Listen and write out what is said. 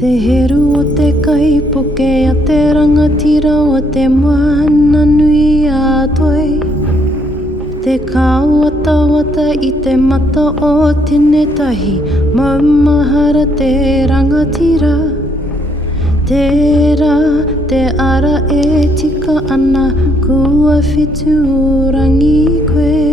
Te heru o te kaipuke a te rangatira o te moana nui a toi. Te kāwata-wata i te mata o Tenetahi, mau mahara te rangatira. Tērā te ara e tika ana, kua whitu rangi koe.